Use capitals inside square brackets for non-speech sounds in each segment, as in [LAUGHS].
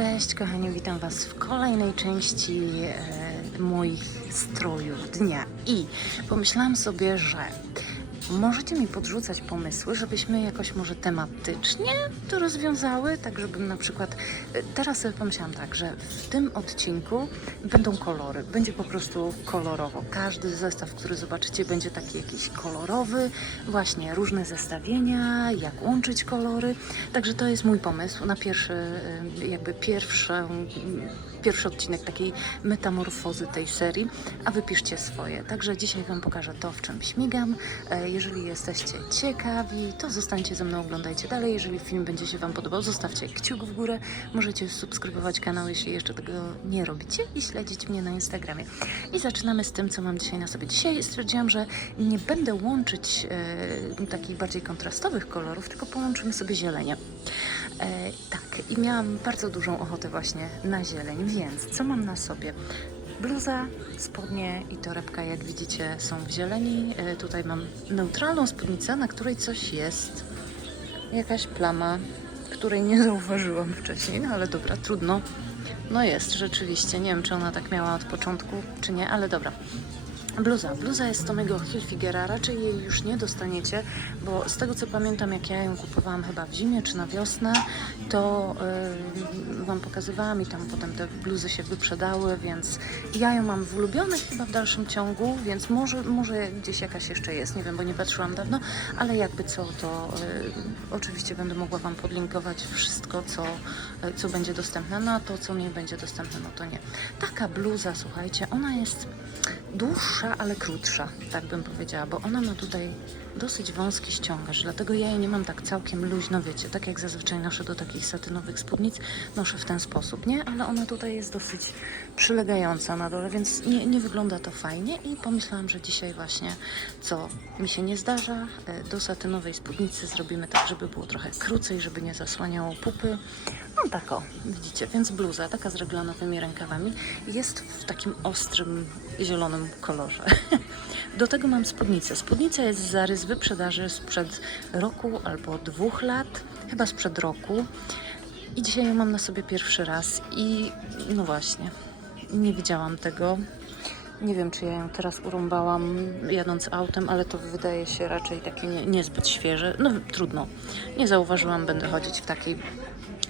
Cześć kochani, witam Was w kolejnej części e, moich strojów dnia. I pomyślałam sobie, że możecie mi podrzucać pomysły, żebyśmy jakoś może tematycznie to rozwiązały, tak żebym na przykład, e, teraz sobie pomyślałam tak, że w tym odcinku będą kolory, będzie po prostu kolorowo, każdy zestaw, który zobaczycie będzie taki jakiś kolorowy, właśnie różne zestawienia, jak łączyć kolory, także to jest mój pomysł na pierwszy, y, jakby pierwszy, pierwszy odcinek takiej metamorfozy tej serii, a wy piszcie swoje. Także dzisiaj Wam pokażę to, w czym śmigam. E, Jeżeli jesteście ciekawi, to zostańcie ze mną, oglądajcie dalej. Jeżeli film będzie się Wam podobał, zostawcie kciuk w górę. Możecie subskrybować kanał, jeśli jeszcze tego nie robicie i śledzić mnie na Instagramie. I zaczynamy z tym, co mam dzisiaj na sobie. Dzisiaj stwierdziłam, że nie będę łączyć e, takich bardziej kontrastowych kolorów, tylko połączymy sobie zielenie. E, tak, i miałam bardzo dużą ochotę właśnie na zieleń, więc co mam na sobie? Bluza, spodnie i torebka, jak widzicie, są w zieleni. E, tutaj mam neutralną spódnicę, na której coś jest. Jakaś plama, której nie [LAUGHS] zauważyłam wcześniej, no ale dobra, trudno. No jest, rzeczywiście. Nie wiem, czy ona tak miała od początku, czy nie, ale dobra. Bluza. Bluza jest Tomego Hilfigera. Raczej jej już nie dostaniecie, bo z tego co pamiętam, jak ja ją kupowałam chyba w zimie czy na wiosnę, to yy, Wam pokazywałam i tam potem te bluzy się wyprzedały, więc ja ją mam w ulubionych chyba w dalszym ciągu, więc może, może gdzieś jakaś jeszcze jest, nie wiem, bo nie patrzyłam dawno, ale jakby co, to yy, oczywiście będę mogła Wam podlinkować wszystko, co, yy, co będzie dostępne, no a to, co nie będzie dostępne, no to nie. Taka bluza, słuchajcie, ona jest dłuższa, ale krótsza, tak bym powiedziała, bo ona ma tutaj dosyć wąski ściągacz, dlatego ja jej nie mam tak całkiem luźno, wiecie, tak jak zazwyczaj noszę do takich satynowych spódnic, noszę w ten sposób, nie? Ale ona tutaj jest dosyć przylegająca na dole, więc nie, nie wygląda to fajnie i pomyślałam, że dzisiaj właśnie, co mi się nie zdarza, e, do satynowej spódnicy zrobimy tak, żeby było trochę krócej, żeby nie zasłaniało pupy. No tak o, widzicie, więc bluza, taka z reglanowymi rękawami, jest w takim ostrym, zielonym kolorze. [LAUGHS] Do tego mam spódnicę. Spódnica jest zarys wyprzedaży sprzed roku albo dwóch lat, chyba sprzed roku. I dzisiaj ją mam na sobie pierwszy raz i no właśnie, nie widziałam tego. Nie wiem, czy ja ją teraz urąbałam jadąc autem, ale to wydaje się raczej takie nie, niezbyt świeże. No trudno, nie zauważyłam, będę chodzić w takiej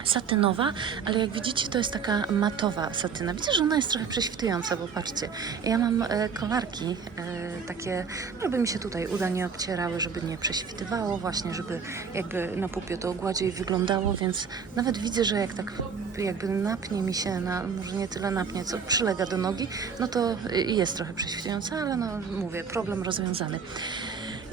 satynowa, ale jak widzicie to jest taka matowa satyna. Widzę, że ona jest trochę prześwitująca, bo patrzcie, ja mam e, kolarki e, takie, żeby mi się tutaj uda nie obcierały, żeby nie prześwitywało właśnie, żeby jakby na pupie to gładziej wyglądało, więc nawet widzę, że jak tak jakby napnie mi się na, może nie tyle napnie, co przylega do nogi, no to y, jest trochę prześwitująca, ale no mówię, problem rozwiązany.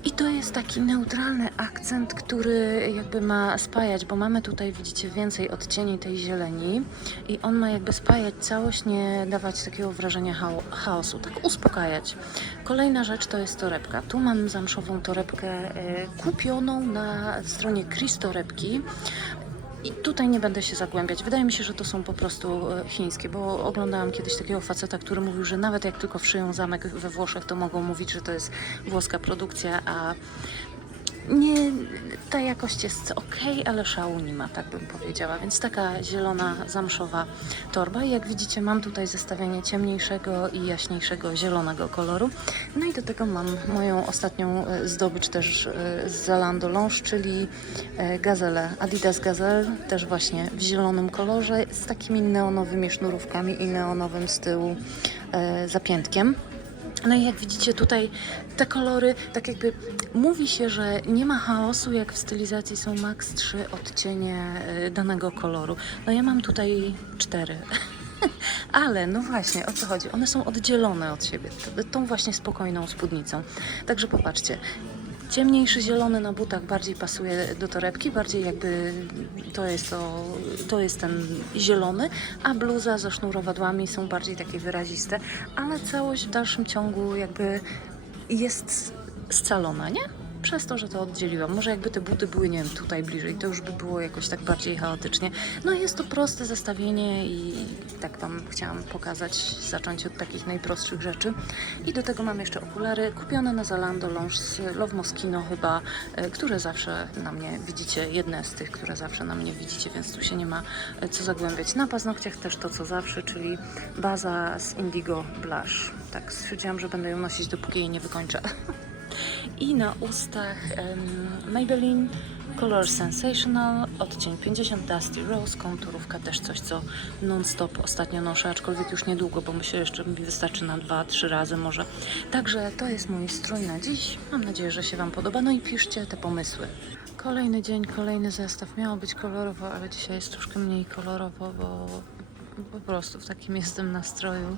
I to jest taki neutralny akcent, który jakby ma spajać, bo mamy tutaj, widzicie, więcej odcieni tej zieleni i on ma jakby spajać całość, nie dawać takiego wrażenia chao- chaosu, tak uspokajać. Kolejna rzecz to jest torebka. Tu mam zamszową torebkę e, kupioną na stronie Chris Torebki. I tutaj nie będę się zagłębiać. Wydaje mi się, że to są po prostu e, chińskie, bo oglądałam kiedyś takiego faceta, który mówił, że nawet jak tylko wszyją zamek we Włoszech, to mogą mówić, że to jest włoska produkcja, a nie, ta jakość jest ok, ale szału nie ma, tak bym powiedziała. Więc taka zielona, zamszowa torba. I jak widzicie, mam tutaj zestawienie ciemniejszego i jaśniejszego zielonego koloru. No i do tego mam moją ostatnią e, zdobycz też e, z Zalando Lounge, czyli e, gazelę Adidas Gazelle, też właśnie w zielonym kolorze, z takimi neonowymi sznurówkami i neonowym z tyłu zapiętkiem. No i jak widzicie tutaj te kolory, tak jakby mówi się, że nie ma chaosu, jak w stylizacji są max trzy odcienie y, danego koloru. No ja mam tutaj cztery. [LAUGHS] Ale no właśnie, o co chodzi? One są oddzielone od siebie, tą właśnie spokojną spódnicą. Także popatrzcie, ciemniejszy zielony na butach bardziej pasuje do torebki, bardziej jakby to jest, to, to jest ten zielony, a bluza ze sznurowadłami są bardziej takie wyraziste, ale całość w dalszym ciągu jakby jest scalona, nie? Przez to, że to oddzieliłam. Może jakby te buty były, nie wiem, tutaj bliżej, to już by było jakoś tak bardziej chaotycznie. No jest to proste zestawienie i tak Wam chciałam pokazać, zacząć od takich najprostszych rzeczy. I do tego mam jeszcze okulary kupione na Zalando Lounge z Love Moschino chyba, e, które zawsze na mnie widzicie, jedne z tych, które zawsze na mnie widzicie, więc tu się nie ma e, co zagłębiać. Na paznokciach też to co zawsze, czyli baza z Indigo Blush. Tak, stwierdziłam, że będę ją nosić dopóki jej nie wykończę. [LAUGHS] I na ustach em, Maybelline Color Sensational, odcień 50 Dusty Rose, konturówka też coś, co non-stop ostatnio noszę, aczkolwiek już niedługo, bo myślę, że jeszcze mi wystarczy na 2-3 razy może. Także to jest mój strój na dziś. Mam nadzieję, że się Wam podoba. No i piszcie te pomysły. Kolejny dzień, kolejny zestaw. Miało być kolorowo, ale dzisiaj jest troszkę mniej kolorowo, bo po prostu w takim jestem nastroju.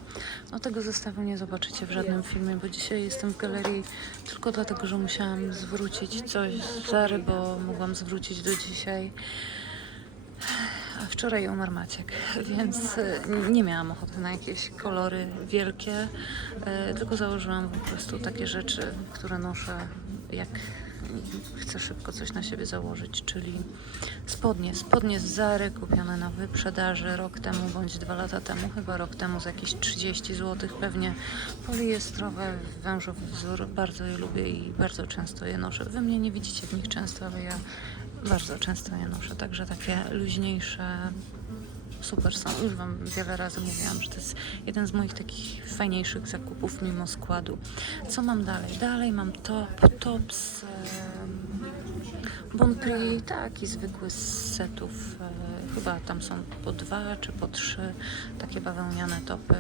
No tego zestawu nie zobaczycie w żadnym filmie, bo dzisiaj jestem w galerii tylko dlatego, że musiałam zwrócić coś z Zary, bo mogłam zwrócić do dzisiaj. A wczoraj umarł Maciek, [LAUGHS] więc e, nie miałam ochoty na jakieś kolory wielkie, e, tylko założyłam po prostu takie rzeczy, które noszę jak chcę szybko coś na siebie założyć, czyli spodnie. Spodnie z Zary kupione na wyprzedaży rok temu bądź dwa lata temu, chyba rok temu za jakieś 30 zł pewnie. Poliestrowe, wężowy wzór, bardzo je lubię i bardzo często je noszę. Wy mnie nie widzicie w nich często, ale ja bardzo często je noszę, także takie luźniejsze super są. Już Wam wiele razy mówiłam, że to jest jeden z moich takich fajniejszych zakupów mimo składu. Co mam dalej? Dalej mam top, top z em, Bon Prix, taki zwykły z setów. e, Chyba tam są po dwa czy po trzy takie bawełniane topy.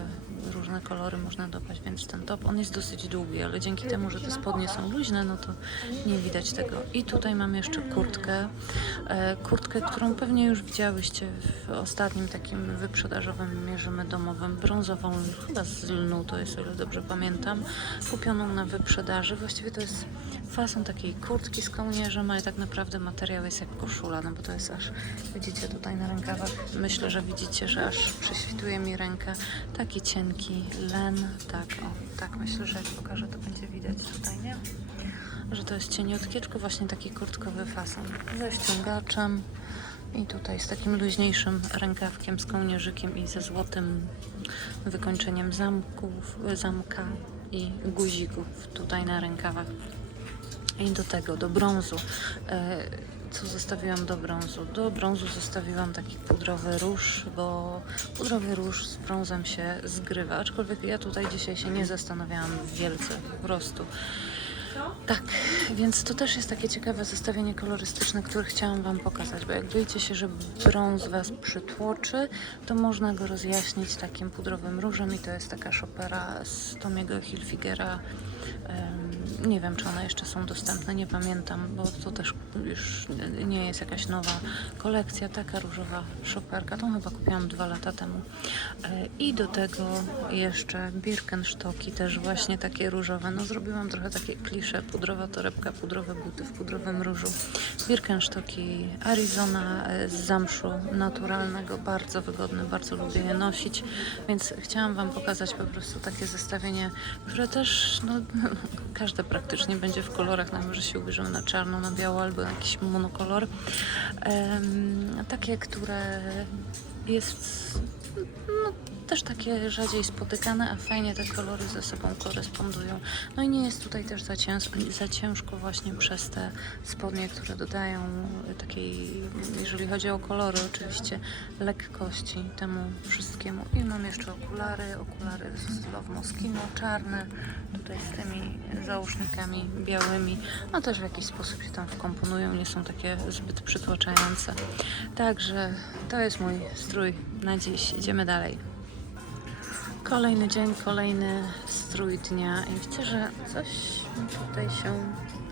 Różne kolory można dopaść, więc ten top, on jest dosyć długi, ale dzięki temu, że te spodnie są luźne, no to nie widać tego. I tutaj mam jeszcze kurtkę, e, kurtkę, którą pewnie już widziałyście w ostatnim takim wyprzedażowym mierzymy domowym, brązową, chyba z lnu, to jest, o ile dobrze pamiętam, kupioną na wyprzedaży. Właściwie to jest fason takiej kurtki z kołnierzem, ale tak naprawdę materiał jest jak koszula, no bo to jest aż, widzicie tutaj na rękawach, myślę, że widzicie, że aż prześwituje mi rękę, taki cienki len, tak, o, tak, myślę, że jak pokażę, to będzie widać tutaj, nie? Że to jest cieniutkie, tylko właśnie taki kurtkowy fason ze ściągaczem i tutaj z takim luźniejszym rękawkiem z kołnierzykiem i ze złotym wykończeniem zamków, zamka i guzików tutaj na rękawach. I do tego, do brązu. E, co zostawiłam do brązu? Do brązu zostawiłam taki pudrowy róż, bo pudrowy róż z brązem się zgrywa. Aczkolwiek ja tutaj dzisiaj się nie zastanawiałam wielce, po prostu. Tak, więc to też jest takie ciekawe zestawienie kolorystyczne, które chciałam Wam pokazać, bo jak boicie się, że brąz Was przytłoczy, to można go rozjaśnić takim pudrowym różem i to jest taka szopera z Tomiego Hilfigera. Nie wiem, czy one jeszcze są dostępne, nie pamiętam, bo to też już nie jest jakaś nowa kolekcja. Taka różowa szoperka, tą chyba kupiłam dwa lata temu. E, I do tego jeszcze Birkenstocki, też właśnie takie różowe. No zrobiłam trochę takie klisze, pudrowa torebka, pudrowe buty w pudrowym różu. Birkenstocki Arizona e, z zamszu naturalnego, bardzo wygodne, bardzo lubię je nosić, więc chciałam Wam pokazać po prostu takie zestawienie, które też, no, każde praktycznie będzie w kolorach, nawet że się ubierzemy na czarno, na biało albo na jakiś monokolor. Takie, które jest no, też takie rzadziej spotykane, a fajnie te kolory ze sobą korespondują. No i nie jest tutaj też za, ciężko, za ciężko właśnie przez te spodnie, które dodają takiej, jeżeli chodzi o kolory oczywiście, lekkości temu wszystkiemu. I mam jeszcze okulary, okulary z Love Moschino, czarne, tutaj z tymi załóżnikami białymi, no też w jakiś sposób się tam wkomponują, nie są takie zbyt przytłaczające. Także to jest mój strój na dziś. Idziemy dalej. Kolejny dzień, kolejny strój dnia i widzę, że coś tutaj się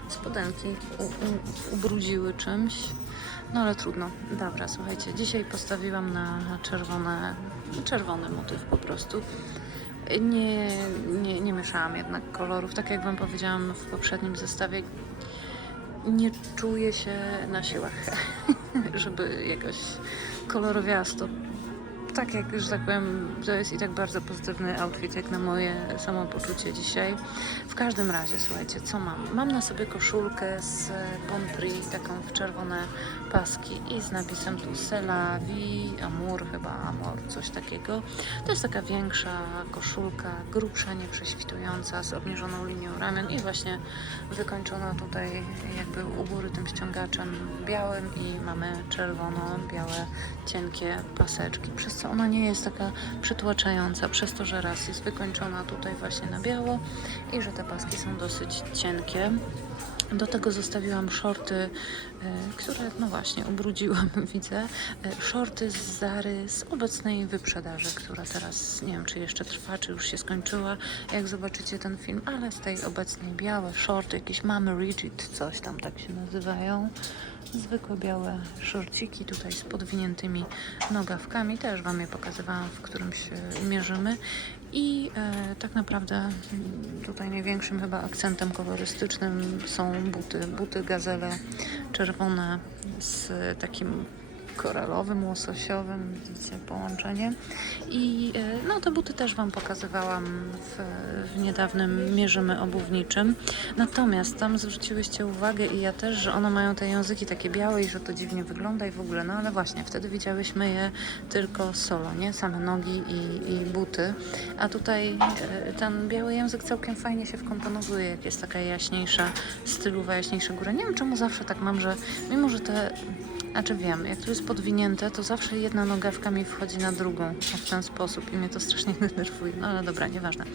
spodenki u, u, ubrudziły czymś. No ale trudno. Dobra, słuchajcie, dzisiaj postawiłam na czerwone, czerwony motyw po prostu. Nie, nie, nie mieszałam jednak kolorów, tak jak Wam powiedziałam w poprzednim zestawie. Nie czuję się na siłach, [LAUGHS] żeby jakoś kolorowiasto tak jak, że tak powiem, to jest i tak bardzo pozytywny outfit jak na moje samopoczucie dzisiaj. W każdym razie, słuchajcie, co mam? Mam na sobie koszulkę z Bon taką w czerwone paski i z napisem tu Sela Vie Amour, chyba Amor, coś takiego. To jest taka większa koszulka, grubsza, nieprześwitująca, z obniżoną linią ramion i właśnie wykończona tutaj jakby u góry tym ściągaczem białym i mamy czerwono-białe, cienkie paseczki, przez co ona nie jest taka przytłaczająca, przez to, że raz jest wykończona tutaj właśnie na biało i że te paski są dosyć cienkie. Do tego zostawiłam shorty, e, które no właśnie ubrudziłam, [LAUGHS] widzę. E, Shorty z Zary z obecnej wyprzedaży, która teraz nie wiem czy jeszcze trwa, czy już się skończyła, jak zobaczycie ten film, ale z tej obecnej białe shorty, jakieś mamy rigid, coś tam tak się nazywają. Zwykłe białe szorciki tutaj z podwiniętymi nogawkami. Też Wam je pokazywałam, w którymś mierzymy. I e, tak naprawdę mm, tutaj największym chyba akcentem kolorystycznym są buty. Buty gazele czerwone z takim koralowym, łososiowym, widzicie połączenie. I e, no te buty też Wam pokazywałam w, w niedawnym mierzymy obuwniczym. Natomiast tam zwróciłyście uwagę i ja też, że one mają te języki takie białe i że to dziwnie wygląda i w ogóle, no ale właśnie wtedy widziałyśmy je tylko solo, nie? Same nogi i, i buty. A tutaj e, ten biały język całkiem fajnie się wkomponowuje, jak jest taka jaśniejsza stylowa, jaśniejsza góra. Nie wiem czemu zawsze tak mam, że mimo, że te znaczy wiem, jak tu jest podwinięte, to zawsze jedna nogawka mi wchodzi na drugą w ten sposób i mnie to strasznie [LAUGHS] denerwuje. No ale dobra, nieważne.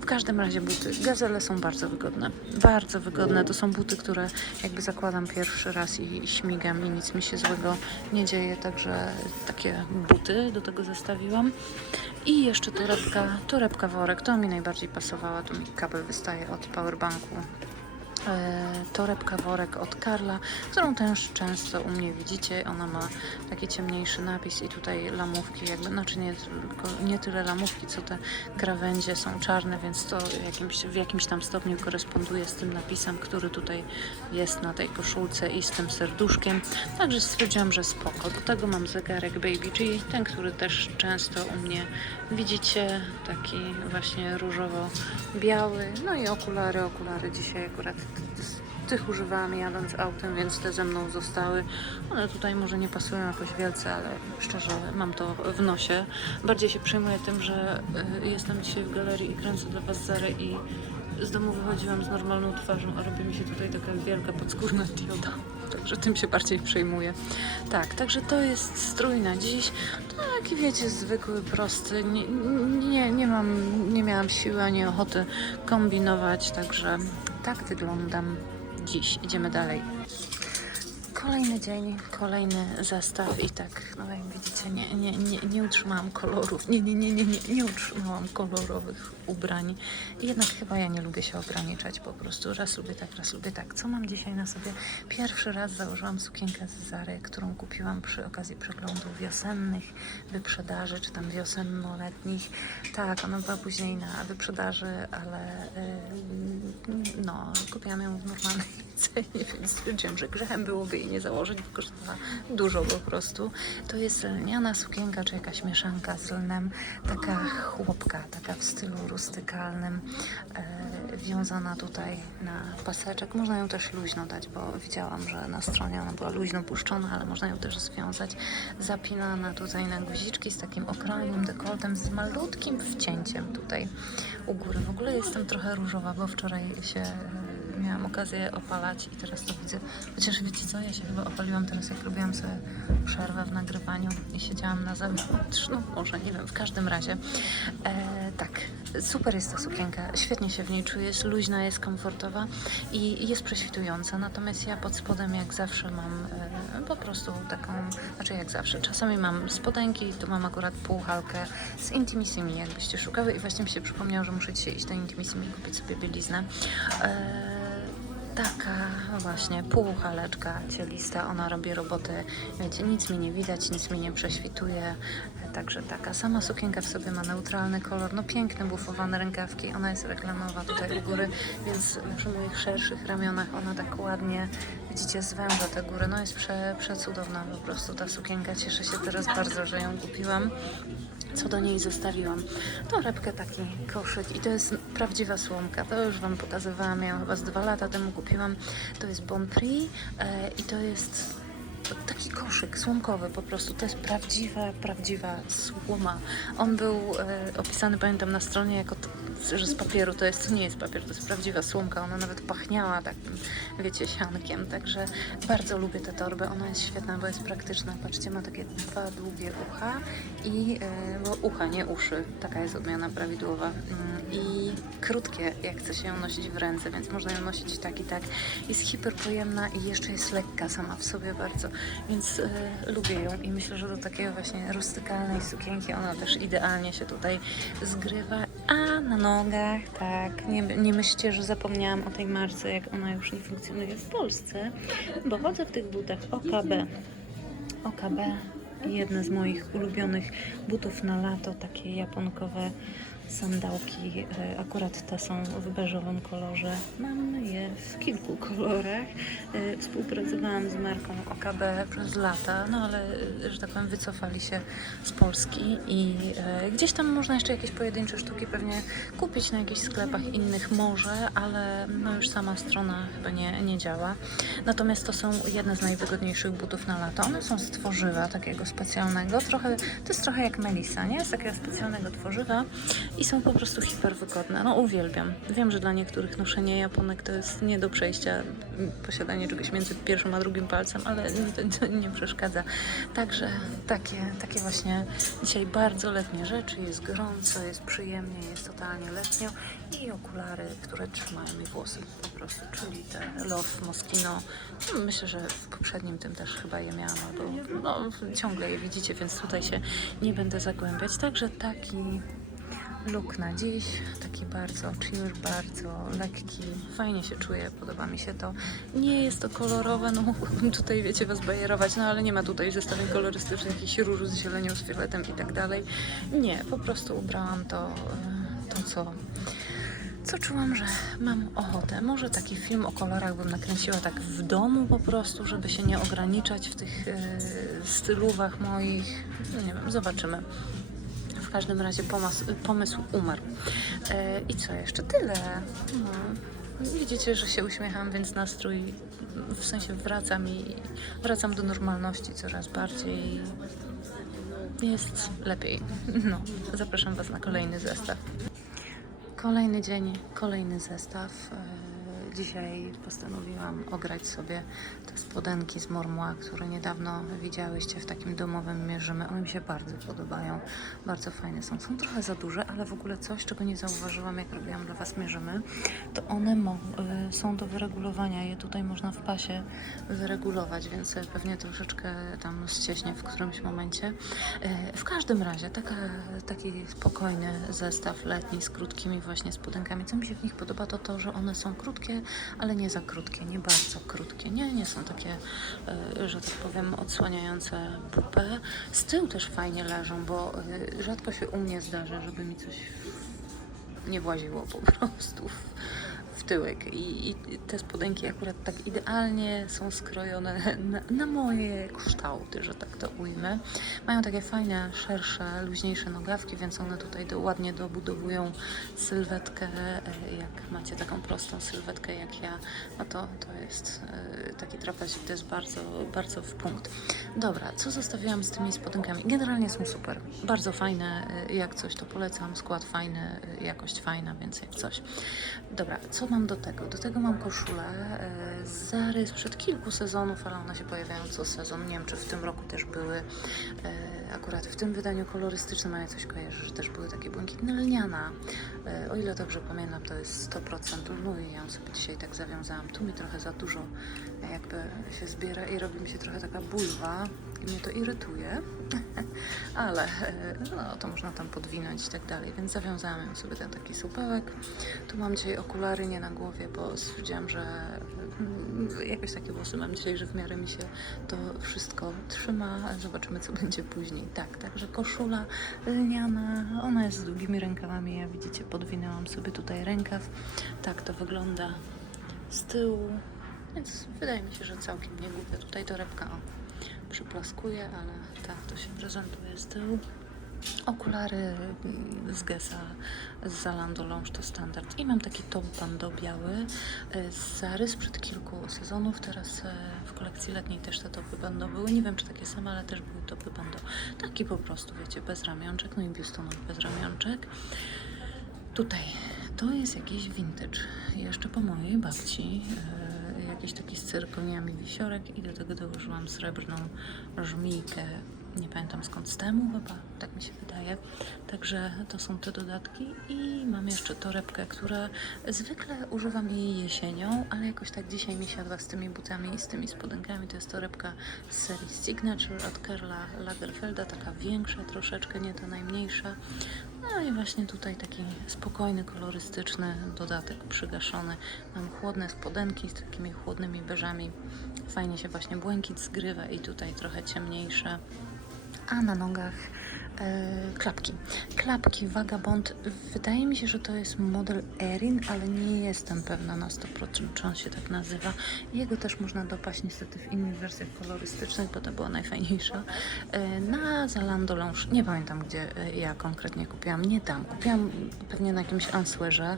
W każdym razie buty. Gazele są bardzo wygodne. Bardzo wygodne. To są buty, które jakby zakładam pierwszy raz i, śmigam i nic mi się złego nie dzieje, także takie buty do tego zestawiłam. I jeszcze torebka, torebka worek, to mi najbardziej pasowała, tu mi kabel wystaje od powerbanku torebka worek od Karla, którą też często u mnie widzicie. Ona ma taki ciemniejszy napis i tutaj lamówki, jakby, znaczy nie, tylko, nie tyle lamówki, co te krawędzie są czarne, więc to jakimś, w jakimś tam stopniu koresponduje z tym napisem, który tutaj jest na tej koszulce i z tym serduszkiem. Także stwierdziłam, że spoko. Do tego mam zegarek Baby G, ten, który też często u mnie widzicie, taki właśnie różowo-biały. No i okulary, okulary dzisiaj akurat tych używałam jadąc autem, więc te ze mną zostały. One tutaj może nie pasują jakoś wielce, ale szczerze mam to w nosie. Bardziej się przejmuję tym, że y, jestem dzisiaj w galerii i kręcę dla Was Zarę i z domu wychodziłam z normalną twarzą, a robi mi się tutaj taka wielka podskórna dioda. [LAUGHS] Także tym się bardziej przejmuję. Tak, także to jest strój na dziś. Tak, wiecie, zwykły, prosty. Nie, nie, nie mam, nie miałam siły ani ochoty kombinować, także tak wyglądam dziś. Idziemy dalej. Kolejny dzień, kolejny zestaw i tak, no jak widzicie, nie, nie, nie, nie utrzymałam kolorów, nie, nie, nie, nie, nie, nie utrzymałam kolorowych ubrań. Jednak chyba ja nie lubię się ograniczać po prostu. Raz lubię tak, raz lubię tak. Co mam dzisiaj na sobie? Pierwszy raz założyłam sukienkę z Zary, którą kupiłam przy okazji przeglądów wiosennych, wyprzedaży, czy tam wiosennoletnich. Tak, ona była później na wyprzedaży, ale yy, no, kupiłam ją w normalnej cenie, [LAUGHS] więc stwierdziłam, że grzechem byłoby jej nie założyć, bo kosztowała dużo po prostu. To jest lniana sukienka, czy jakaś mieszanka z lnem, taka chłopka, taka w stylu rustykalnym, e, wiązana tutaj na paseczek. Można ją też luźno dać, bo widziałam, że na stronie ona była luźno puszczona, ale można ją też związać. Zapinana tutaj na guziczki z takim okrojnym dekoltem, z malutkim wcięciem tutaj u góry. W ogóle jestem trochę różowa, bo wczoraj się miałam okazję opalać i teraz to widzę. Chociaż wiecie co, ja się chyba opaliłam teraz, jak robiłam sobie przerwę w nagrywaniu i siedziałam na zewnątrz. No może, nie wiem, w każdym razie. E, tak, super jest ta sukienka, świetnie się w niej czuję, jest luźna, jest komfortowa i jest prześwitująca. Natomiast ja pod spodem jak zawsze mam e, po prostu taką, znaczy jak zawsze, czasami mam spodenki, tu mam akurat półhalkę z Intimissimi, jakbyście szukały i właśnie mi się przypomniało, że muszę dzisiaj iść do Intimissimi i kupić sobie bieliznę. E, taka właśnie półhaleczka cielista. Ona robi roboty, wiecie, nic mi nie widać, nic mi nie prześwituje. Także taka sama sukienka w sobie ma neutralny kolor, no piękne bufowane rękawki. Ona jest reklamowa tutaj u góry, więc przy moich szerszych ramionach ona tak ładnie, widzicie, zwęża te góry. No jest prze, przecudowna po prostu ta sukienka. Cieszę się teraz bardzo, że ją kupiłam co do niej zostawiłam. Torebkę, taki koszyk i to jest prawdziwa słomka. To już Wam pokazywałam, ja chyba z dwa lata temu kupiłam. To jest Bon e, i to jest taki koszyk słomkowy po prostu. To jest prawdziwa, prawdziwa słoma. On był e, opisany, pamiętam, na stronie jako, że z papieru to jest, to nie jest papier, to jest prawdziwa słomka. Ona nawet pachniała takim, wiecie, siankiem. Także bardzo lubię tę torbę. Ona jest świetna, bo jest praktyczna. Patrzcie, ma takie dwa długie ucha i, e, bo ucha, nie uszy. Taka jest odmiana prawidłowa. I krótkie, jak chce się ją nosić w ręce, więc można ją nosić tak i tak. Jest hiperpojemna i jeszcze jest lekka sama w sobie bardzo, więc e, lubię ją i myślę, że do takiej właśnie rustykalnej sukienki ona też idealnie się tutaj zgrywa. A na nogach, tak, nie, nie myślcie, że zapomniałam o tej marce, jak ona już nie funkcjonuje w Polsce, bo chodzę w tych butach OKB. OKB, jedne z moich ulubionych butów na lato, takie japonkowe sandałki. E, Akurat te są w beżowym kolorze. Mam je w kilku [LAUGHS] kolorach. E, Współpracowałam z marką OKB przez lata, no ale, e, że tak powiem, wycofali się z Polski i gdzieś tam można jeszcze jakieś pojedyncze sztuki pewnie kupić na jakichś sklepach innych może, ale no już sama strona chyba nie, nie działa. Natomiast to są jedne z najwygodniejszych butów na lato. One są z tworzywa takiego specjalnego. Trochę, to jest trochę jak Melisa, nie? Z takiego specjalnego tworzywa i są po prostu hiper wygodne. No uwielbiam. Wiem, że dla niektórych noszenie japonek to jest nie do przejścia m, posiadanie czegoś między pierwszym a drugim palcem, ale [LAUGHS] to, to nie przeszkadza. Także takie, takie właśnie dzisiaj bardzo letnie rzeczy. Jest gorąco, jest przyjemnie, jest totalnie letnio i okulary, które trzymają mi włosy po prostu, czyli te Love Moschino. No, Myślę, że w poprzednim tym też chyba je miałam, albo no, ciągle je widzicie, więc tutaj się nie będę zagłębiać. Także taki look na dziś, taki bardzo chill, bardzo lekki, fajnie się czuję, podoba mi się to. Nie jest to kolorowe, no mógłbym tutaj, wiecie, was bajerować, no ale nie ma tutaj zestawień kolorystycznych, jakichś różu z zielenią, z fioletem i tak dalej. Nie, po prostu ubrałam to, e, to co co czułam, że mam ochotę. Może taki film o kolorach bym nakręciła tak w domu po prostu, żeby się nie ograniczać w tych e, stylówach moich. No nie wiem, zobaczymy. Każdym razie pomas- pomysł umarł. E, I co jeszcze? Tyle. No. Widzicie, że się uśmiecham, więc nastrój w sensie wracam i wracam do normalności coraz bardziej. Jest lepiej. No, zapraszam Was na kolejny zestaw. Kolejny dzień, kolejny zestaw. Dzisiaj postanowiłam ograć sobie te spodenki z Mormła, które niedawno widziałyście w takim domowym mierzymy. One mi się bardzo podobają, bardzo fajne są. Są trochę za duże, ale w ogóle coś, czego nie zauważyłam, jak robiłam dla Was mierzymy, to one e, są do wyregulowania. Je tutaj można w pasie wyregulować, więc pewnie troszeczkę tam ścieśnie w którymś momencie. E, W każdym razie taka, taki spokojny zestaw letni z krótkimi właśnie spodenkami. Co mi się w nich podoba, to to, że one są krótkie, ale nie za krótkie, nie bardzo krótkie. Nie, nie są takie, e, że tak powiem, odsłaniające pupę. Z tyłu też fajnie leżą, bo e, rzadko się u mnie zdarza, żeby mi coś nie właziło po prostu w, tyłek. I, I te spodenki akurat tak idealnie są skrojone na, na moje kształty, że tak to ujmę. Mają takie fajne, szersze, luźniejsze nogawki, więc one tutaj do, ładnie dobudowują sylwetkę. E, Jak macie taką prostą sylwetkę jak ja, no to, to jest e, taki trapez, to jest bardzo, bardzo w punkt. Dobra, co zostawiłam z tymi spodenkami? Generalnie są super, bardzo fajne, e, jak coś to polecam, skład fajny, jakość fajna, więc jak coś. Dobra, co mam do tego? Do tego mam koszulę, e, zarys sprzed kilku sezonów, ale one się pojawiają co sezon, nie wiem czy w tym roku też były. E, Akurat w tym wydaniu kolorystycznym, a ja coś kojarzę, że też były takie błękitne lniana. E, O ile dobrze pamiętam, to jest 100% lnu i ja sobie dzisiaj tak zawiązałam. Tu mi trochę za dużo jakby się zbiera i robi mi się trochę taka bulwa i mnie to irytuje, [LAUGHS] ale no, to można tam podwinąć i tak dalej, więc zawiązałam ją sobie ten taki supełek. Tu mam dzisiaj okulary nie na głowie, bo stwierdziłam, że mm, jakoś takie włosy mam dzisiaj, że w miarę mi się to wszystko trzyma. Zobaczymy, co [LAUGHS] będzie później. Tak, także koszula lniana, ona jest z długimi rękawami. Ja widzicie, podwinęłam sobie tutaj rękaw. Tak to wygląda z tyłu. Więc wydaje mi się, że całkiem nie głupia. Tutaj torebka o, przyplaskuje, ale tak to się prezentuje z tyłu. Okulary mm, z Gesa, z Zalando Lounge to standard. I mam taki top bando biały e, z Zary sprzed kilku sezonów. Teraz e, w kolekcji letniej też te topy bando były. Nie wiem, czy takie same, ale też były topy bando. Taki po prostu, wiecie, bez ramionczek. No i biustonosz bez ramionczek. Tutaj to jest jakiś vintage. Jeszcze po mojej babci. E, jakiś taki z cyrkoniami wisiorek i do tego dołożyłam srebrną żmijkę. Nie pamiętam skąd temu chyba, tak mi się wydaje. Także to są te dodatki i mam jeszcze torebkę, która zwykle używam jej jesienią, ale jakoś tak dzisiaj mi siadła z tymi butami i z tymi spodenkami. To jest torebka z serii Signature od Karla Lagerfelda, taka większa troszeczkę, nie ta najmniejsza. No i właśnie tutaj taki spokojny, kolorystyczny dodatek przygaszony. Mam chłodne spodenki z takimi chłodnymi beżami. Fajnie się właśnie błękit zgrywa i tutaj trochę ciemniejsze. A na nogach e, klapki. Klapki Vagabond. Wydaje mi się, że to jest model Erin, ale nie jestem pewna na 100% czy on się tak nazywa. Jego też można dopaść niestety w innych wersjach kolorystycznych, bo to była najfajniejsza. E, na Zalando Lounge, nie pamiętam gdzie e, ja konkretnie kupiłam, nie tam. Kupiłam pewnie na jakimś Answerze.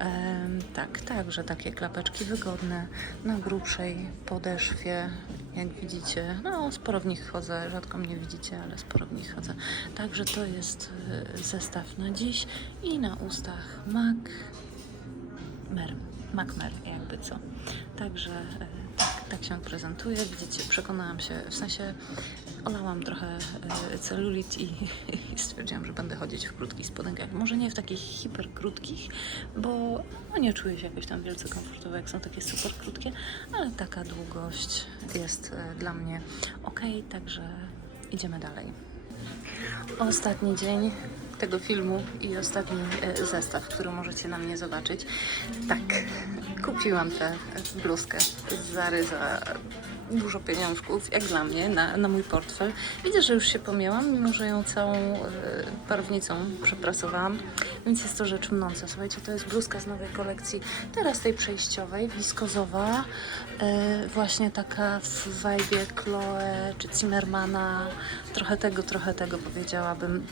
E, tak, tak, że takie klapeczki wygodne, na grubszej podeszwie, jak widzicie. No, sporo w nich chodzę, rzadko mnie widzicie, ale sporo w nich chodzę. Także to jest e, zestaw na dziś i na ustach Mac Mer, Macmer, jakby co. Także e, tak, tak się prezentuje. Widzicie, przekonałam się, w sensie olałam trochę e, celulit i, [LAUGHS] i stwierdziłam, że będę chodzić w krótkich spodenkach. Może nie w takich hiper krótkich, bo no, nie czuję się jakoś tam wielce komfortowo, jak są takie super krótkie, ale taka długość jest dla mnie ok, także idziemy dalej. Ostatni dzień tego filmu i ostatni e, zestaw, który możecie na mnie zobaczyć. Tak, kupiłam tę bluzkę z Zary za dużo pieniążków, jak dla mnie, na, na mój portfel. Widzę, że już się pomięłam, mimo że ją całą barwnicą przeprasowałam, więc jest to rzecz mnąca. Słuchajcie, to jest bluzka z nowej kolekcji, teraz tej przejściowej, wiskozowa, e, właśnie taka w vibe Chloe czy Zimmermana, trochę tego, trochę tego powiedziałabym,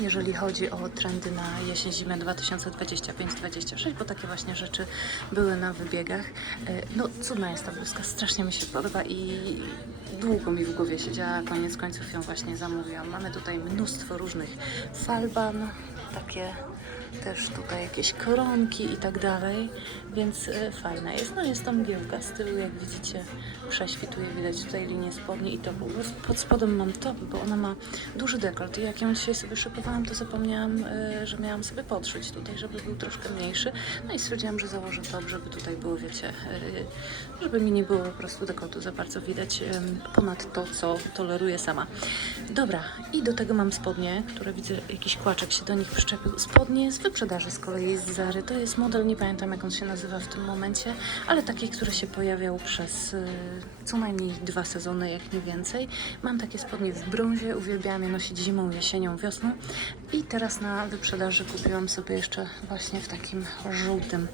jeżeli chodzi o trendy na jesień-zimę 2025-26, bo takie właśnie rzeczy były na wybiegach. E, No, cudna jest ta bluzka, strasznie mi się podoba i długo mi w głowie siedziała, koniec końców ją właśnie zamówiłam. Mamy tutaj mnóstwo różnych falban, takie też tutaj jakieś koronki i tak dalej, więc e, fajna jest. No jest to mgiełka z tyłu, jak widzicie, prześwituje, widać tutaj linię spodni i topu. Pod spodem mam top, bo ona ma duży dekolt i jak ją dzisiaj sobie szykowałam, to zapomniałam, e, że miałam sobie podszyć tutaj, żeby był troszkę mniejszy. No i stwierdziłam, że założę top, żeby tutaj było, wiecie, e, żeby mi nie było po prostu dekoltu za bardzo widać ponad to, co toleruję sama. Dobra, i do tego mam spodnie, które widzę, jakiś kłaczek się do nich przyczepił. Spodnie z wyprzedaży z kolei z Zary. To jest model, nie pamiętam jak on się nazywa w tym momencie, ale taki, który się pojawiał przez y, co najmniej dwa sezony, jak nie więcej. Mam takie spodnie w brązie, uwielbiałam je nosić zimą, jesienią, wiosną. I teraz na wyprzedaży kupiłam sobie jeszcze właśnie w takim żółtym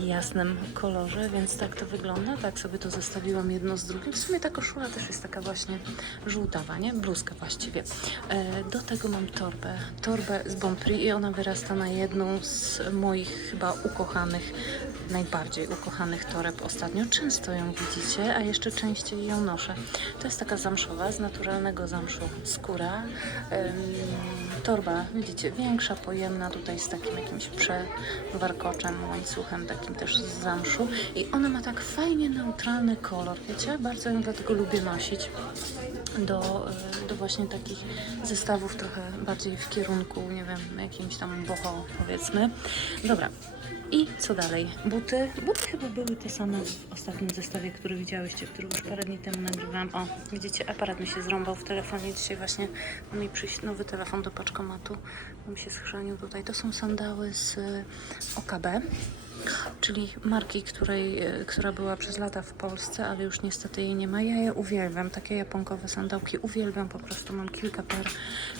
jasnym kolorze, więc tak to wygląda. Tak sobie to zestawiłam jedno z drugim. W sumie ta koszula też jest taka właśnie żółtawa, nie? Bluzka właściwie. E, do tego mam torbę. Torbę z Bon Prix i ona wyrasta na jedną z moich chyba ukochanych najbardziej ukochanych toreb ostatnio. Często ją widzicie, a jeszcze częściej ją noszę. To jest taka zamszowa, z naturalnego zamszu skóra. Torba, widzicie, większa, pojemna, tutaj z takim jakimś przewarkoczem, łańcuchem, takim też z zamszu. I ona ma tak fajnie neutralny kolor, wiecie? Bardzo ją dlatego lubię nosić do, y, do właśnie takich zestawów trochę bardziej w kierunku, nie wiem, jakimś tam boho powiedzmy. Dobra. I co dalej? Buty. Buty chyba były te same w ostatnim zestawie, który widziałyście, który już parę dni temu nagrywałam. O, widzicie, aparat mi się zrąbał w telefonie. Dzisiaj właśnie ma mi przyjść nowy telefon do paczkomatu. Mi się schrzanił tutaj. To są sandały z y, OKB czyli marki, której, e, która była przez lata w Polsce, ale już niestety jej nie ma. Ja je uwielbiam, takie japonkowe sandałki uwielbiam, po prostu mam kilka par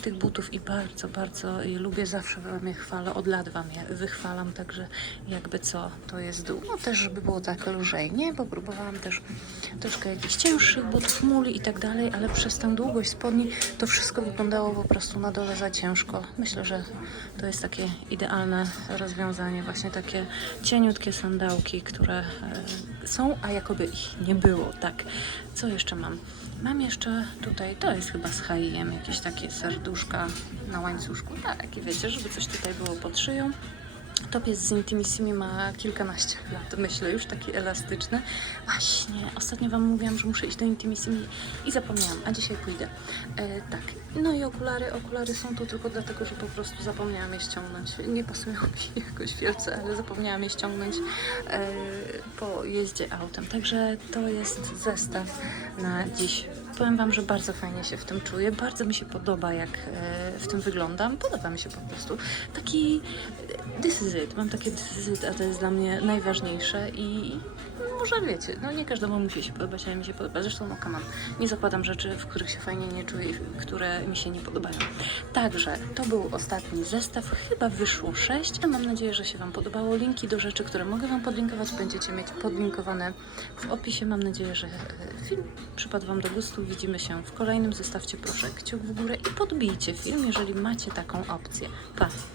tych butów i bardzo, bardzo je lubię, zawsze wam je chwalę, od lat wam je wychwalam, także jakby co, to jest dół. No też, żeby było tak lżej, nie? Bo próbowałam też troszkę jakichś cięższych butów, muli i tak dalej, ale przez tę długość spodni to wszystko wyglądało po prostu na dole za ciężko. Myślę, że to jest takie idealne rozwiązanie, właśnie takie cieniutkie sandałki, które e, są, a jakoby ich nie było, tak. Co jeszcze mam? Mam jeszcze tutaj, to jest chyba z H&M, jakieś takie serduszka na łańcuszku, tak, i wiecie, żeby coś tutaj było pod szyją. Topiec z Intimissimi ma kilkanaście lat, myślę, już taki elastyczny. Właśnie, ostatnio Wam mówiłam, że muszę iść do Intimissimi i zapomniałam, a dzisiaj pójdę. E, tak, no i okulary. Okulary są tu tylko dlatego, że po prostu zapomniałam je ściągnąć. Nie pasują [LAUGHS] mi jakoś wielce, ale zapomniałam je ściągnąć e, po jeździe autem. Także to jest zestaw na dziś. Powiem Wam, że bardzo fajnie się w tym czuję. Bardzo mi się podoba, jak e, w tym wyglądam. Podoba mi się po prostu. Taki this is it. Mam takie this is it, a to jest dla mnie najważniejsze i może wiecie, no nie każdemu musi się podobać, ale mi się podoba. Zresztą no on, nie zakładam rzeczy, w których się fajnie nie czuję które mi się nie podobają. Także to był ostatni zestaw, chyba wyszło 6. Ja mam nadzieję, że się Wam podobało. Linki do rzeczy, które mogę Wam podlinkować, będziecie mieć podlinkowane w opisie. Mam nadzieję, że e, film przypadł Wam do gustu. Widzimy się w kolejnym. Zostawcie proszę kciuk w górę i podbijcie film, jeżeli macie taką opcję. Pa!